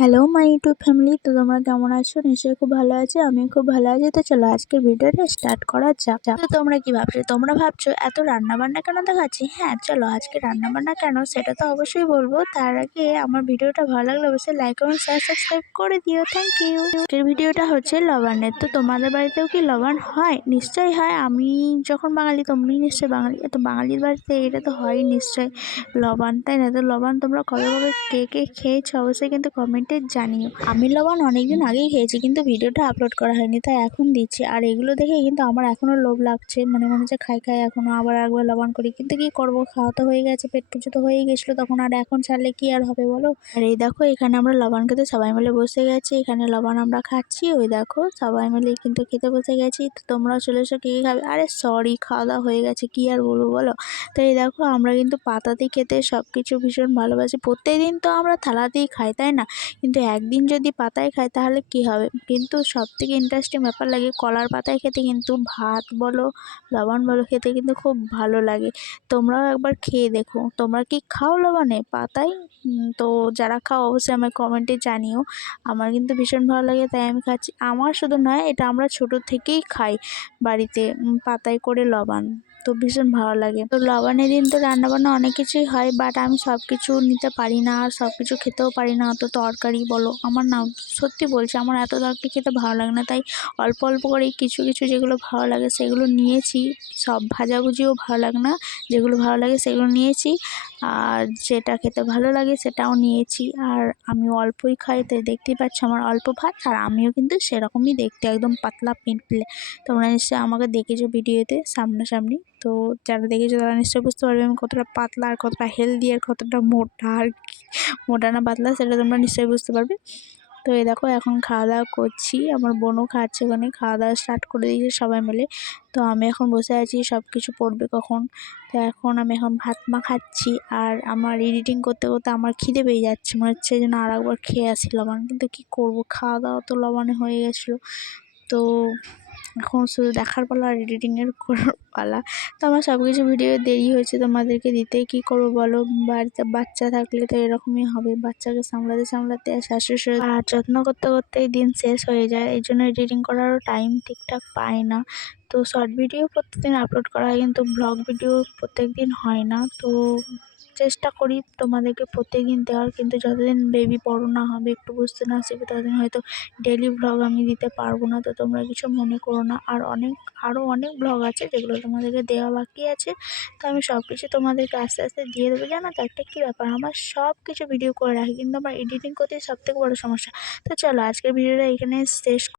Hello my YouTube family, তো তোমরা কেমন আছো? নিশ্চয়ই খুব ভালো আছো। আমি খুব ভালো আছি। তো চলো আজকের ভিডিওটা স্টার্ট করা যাক। তো তোমরা কি ভাবছো? তোমরা ভাবছো এত রান্নাবান্না কেন দেখাচ্ছি? হ্যাঁ, চলো আজকে রান্নাবান্না কেন সেটা তো অবশ্যই বলবো। তার আগে আমার ভিডিওটা ভালো লাগলে অবশ্যই লাইক কমেন্ট শেয়ার সাবস্ক্রাইব করে দিও। Thank you. আজকের ভিডিওটা হচ্ছে লবণের। তো তোমাদের বাড়িতেও কি লবণ হয়? নিশ্চয়ই হয়। আমি যখন বাঙালি, তোমরা নিশ্চয়ই বাঙালি। তো বাঙালির বাড়িতে এটা তো হয়ই নিশ্চয়ই লবণ, তাই না? তো লবণ তোমরা কবে কে কে খেয়েছো অবশ্যই কিন্তু কমেন্টে জানিও। আমি লবণ অনেকদিন আগেই খেয়েছি, কিন্তু ভিডিওটা আপলোড করা হয়নি, তাই এখন দিচ্ছি। আর এগুলো দেখে কিন্তু আমার এখনও লোভ লাগছে, মনে হচ্ছে খাই এখনও আবার একবার লবণ করি। কিন্তু কি করব, খাওয়া তো হয়ে গেছে, পেট পুজো তো হয়েই গেছিলো তখন, আর এখন ছাড়লে কি আর হবে বলো। আর এই দেখো এখানে আমরা লবণ খেতে সবাই মিলে বসে গেছি। এখানে লবণ আমরা খাচ্ছি, ওই দেখো সবাই মিলে কিন্তু খেতে বসে গেছি। তো তোমরাও চলে এসো, কে খাবে? আরে সরি, খাওয়া দাওয়া হয়ে গেছে, কি আর বলবো বলো। তো এই দেখো আমরা কিন্তু পাতাতেই খেতে সব কিছু ভীষণ ভালোবাসি। প্রত্যেকদিন তো আমরা থালাতেই খাই, তাই না? কিন্তু একদিন যদি পাতায় খাই তাহলে কি হবে। কিন্তু সবথেকে ইন্টারেস্টিং ব্যাপার লাগে কলার পাতায় খেতে, কিন্তু ভাত বলো লবণ বলো খেতে কিন্তু খুব ভালো লাগে। তোমরাও একবার খেয়ে দেখো। তোমরা কি খাও লবণে পাতায়? তো যারা খাও অবশ্যই আমার কমেন্টে জানিও। আমার কিন্তু ভীষণ ভালো লাগে, তাই আমি খাচ্ছি। আমার শুধু নয়, এটা আমরা ছোটো থেকেই খাই বাড়িতে, পাতায় করে লবণ। তো ভীষণ ভালো লাগে। তো লবণের দিন তো রান্নাবান্না অনেক কিছুই হয়, বাট আমি সব কিছু নিতে পারি না, আর সব কিছু খেতেও পারি না। অত তরকারি বলো, আমার না, সত্যি বলছি, আমার এত তরকারি খেতে ভালো লাগে না। তাই অল্প অল্প করেই কিছু কিছু যেগুলো ভালো লাগে সেগুলো নিয়েছি। সব ভাজাভুজিও ভালো লাগে না, যেগুলো ভালো লাগে সেগুলো নিয়েছি, আর যেটা খেতে ভালো লাগে সেটাও নিয়েছি। আর আমি অল্পই খাই, তাই দেখতেই পাচ্ছ আমার অল্প ভাত, আর আমিও কিন্তু সেরকমই দেখতে, একদম পাতলা পিঁপড়ে। তোমরা নিশ্চয়ই আমাকে দেখেছো ভিডিওতে সামনাসামনি। তো যারা দেখেছো তারা নিশ্চয়ই বুঝতে পারবে আমি কতটা পাতলা আর কতটা হেলদি আর কতটা মোটা, আর মোটা না পাতলা সেটা তোমরা নিশ্চয়ই বুঝতে পারবে। তো এই দেখো এখন খাওয়া দাওয়া করছি, আমার বোনও খাচ্ছে, ওখানে খাওয়া দাওয়া স্টার্ট করে দিয়েছে সবাই মিলে। তো আমি এখন বসে আছি, সব কিছু পড়বে কখন। তো এখন আমি ভাত খাচ্ছি, আর আমার এডিটিং করতে করতে আমার খিদে পেয়ে যাচ্ছে, মনে হচ্ছে যেন আর একবার খেয়ে আসি লবণ। কিন্তু কি করব, খাওয়া দাওয়া তো লবণে হয়ে গেছিলো। তো এখন শুধু দেখার পালা আর এডিটিংয়ের পালা। তো আমার সব কিছু ভিডিও দেরি হয়েছে তোমাদেরকে দিতে, কী করবো বলো। বাড়িতে বাচ্চা থাকলে তো এরকমই হবে, বাচ্চাকে সামলাতে সামলাতে আর শাশুড়ি আর যত্ন করতে করতেই দিন শেষ হয়ে যায়। এই জন্য এডিটিং করারও টাইম ঠিকঠাক পাই না। তো শর্ট ভিডিও প্রত্যেকদিন আপলোড করা হয়, কিন্তু ব্লগ ভিডিও প্রত্যেক দিন হয় না। তো চেষ্টা করি তোমাদেরকে প্রত্যেকদিন দেওয়ার, কিন্তু যতদিন বেবি বড় না হবে, একটু বুঝতে না শিখবে, ততদিন হয়তো ডেইলি ব্লগ আমি দিতে পারবো না। তো তোমরা কিছু মনে করো না। আর আরও অনেক ব্লগ আছে যেগুলো তোমাদেরকে দেওয়া বাকি আছে। তো আমি সব কিছু তোমাদেরকে আস্তে আস্তে দিয়ে দেবো। জানো তো একটা কী ব্যাপার, আমার সব কিছু ভিডিও করে রাখি, কিন্তু আমার এডিটিং করতে সবথেকে বড় সমস্যা। তো চলো আজকের ভিডিওটা এখানে শেষ।